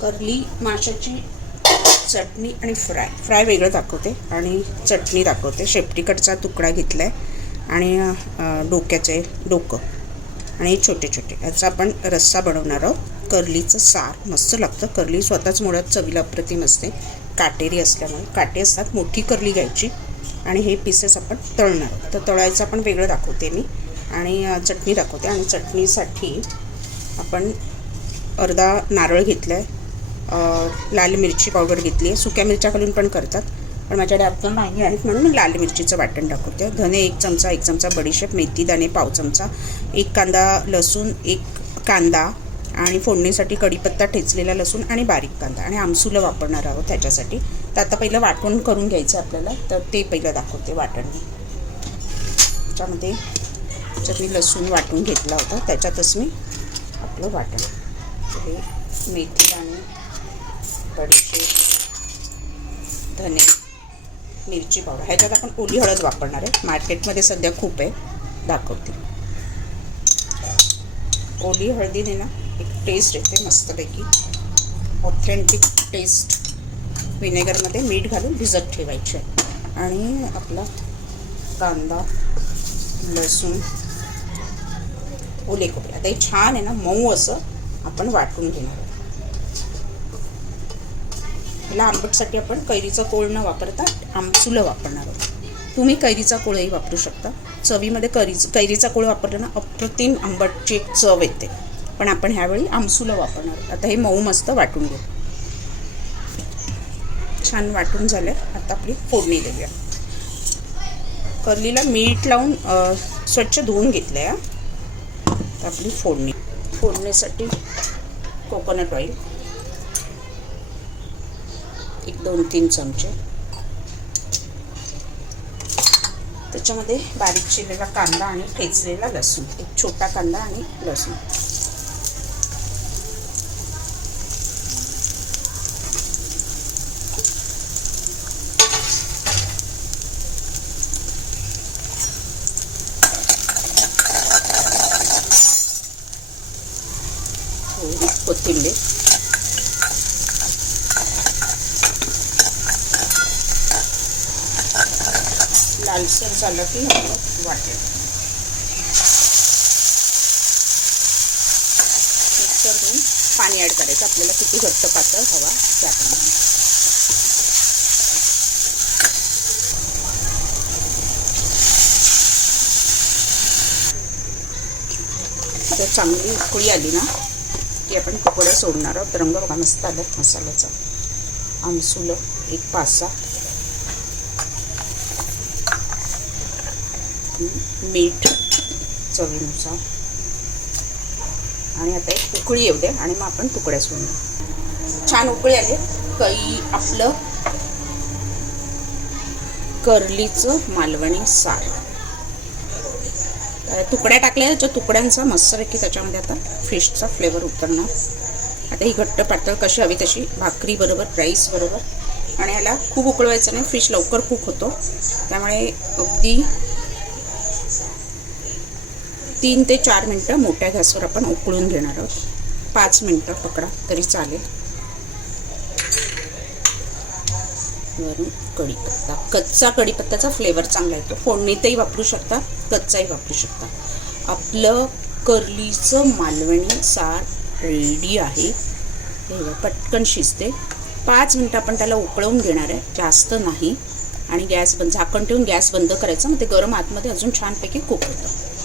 करली माशाची चटणी आणि fry. Fry वेगळं दाखवते आणि चटणी दाखवते. शेपटीकडचा तुकडा घेतला आहे आणि डोक्याचे डोकं. आणि छोटे छोटे. याचा आपण रस्सा बनवणार आहोत. कर्लीचं सार. मस्त लागतं. कर्ली स्वतःच मुळात चवीला अप्रतिम असते. काटेरी असल्यामुळे. काटे असतात. मोठी करली घ्यायची. आणि हे पीसेस आपण तळणार तर तळायचं आपण वेगळं दाखवते मी. आणि चटणी दाखवते. आणि चटणीसाठी आपण अर्धा नारळ घेतला आहे लाल मिरची पावडर घेतली आहे. सुक्या मिरच्या घालून पण करतात. पण माझ्याकडे आता नाही आहेत म्हणून मी लाल मिरचीचं वाटण दाखवते. धने एक चमचा एक चमचा बडीशेप मेथी दाणे पाव चमचा एक कांदा लसूण एक कांदा आणि फोडणीसाठी कढीपत्ता ठेचलेला लसूण आणि बारीक कांदा. आणि आमसुलं वापरणार आहोत त्याच्यासाठी. तर आता पहिलं वाटण करून घ्यायचं आपल्याला. तर ते पहिलं दाखवते वाटण त्याच्यामध्ये त्याच्यात मी लसूण वाटून घेतला होता. त्याच्यातच मी आपलं वाटण. ते मेथी आणि बडीशेप धने मिरची पावडर. ह्याच्यात आपण ओली हळद वापरणार आहे. मार्केटमध्ये सध्या खूप आहे. दाखवते. ओली हळदीने ना एक टेस्ट येते मस्तपैकी. ऑथेंटिक टेस्ट विनेगरमध्ये मीठ घालून भिजत ठेवायचे आणि आपला कांदा लसूण ओले कोबरे. आता हे छान आहे ना मऊ असं आपण वाटून घेणार आहोत ह्याला आंबटसाठी आपण कैरीचा कोळ न वापरता आमसुलं वापरणार आहोत. तुम्ही कैरीचा कोळही वापरू शकता. चवीमध्ये कैरीच कैरीचा कोळ वापरताना अप्रतिम आंबटची एक चव येते. पण आपण ह्यावेळी आमसुलं वापरणार आता हे मऊ मस्त वाटून घेऊ. छान वाटून झालं. आता आपली फोडणी देऊया. कर्लीला मीठ लावून स्वच्छ धुवून घेतलं आहे आपली फोडणी. फोडणीसाठी कोकोनट ऑइल एक दोन तीन चमचे. त्याच्यामध्ये बारीक चिरलेला कांदा आणि ठेचलेला लसूण एक छोटा कांदा आणि लसूण. हो, कोथिंबीर. लालसर झालं की आपण वाटेल. करून पाणी ॲड करायचं. आपल्याला किती घट्ट पातळ हवा त्याप्रमाणे. तर चांगली उकळी आली ना की आपण पकोड्या सोडणार आहोत. रंग बघा मस्त आला मसाल्याचा. आमसुलं एक पाच सहा मीठ चवीनुसार. आणि आता एक उकळी येऊ दे आणि मग आपण तुकड्या सोडू. छान उकळी आली. काही आपलं करलीचं मालवणी सार तुकड्या टाकल्या त्याच्या तुकड्यांचा मस्तपैकी त्याच्यामध्ये आता फिशचा फ्लेवर उतरणार. आता ही घट्ट पातळ कशी हवी तशी भाकरी बरोबर राईस बरोबर. आणि ह्याला खूप उकळवायचं नाही फिश लवकर कुक होतो. त्यामुळे अगदी तीन ते चार मिनटं मोठ्या गॅसवर आपण उकळून घेणार आहोत. पाच मिनटं पकडा तरी चालेल. वरून कढीपत्ता. कच्चा कढीपत्त्याचा फ्लेवर चांगला येतो. फोडणीतही वापरू शकता कच्चाही वापरू शकता. आपलं करलीचं मालवणी सार रेडी आहे. पटकन शिजते. पाच मिनटं आपण त्याला उकळवून घेणार आहे. जास्त नाही. आणि गॅस बंद झाकण ठेवून गॅस बंद करायचा. मग ते गरम आतमध्ये अजून छानपैकी कुक होतं.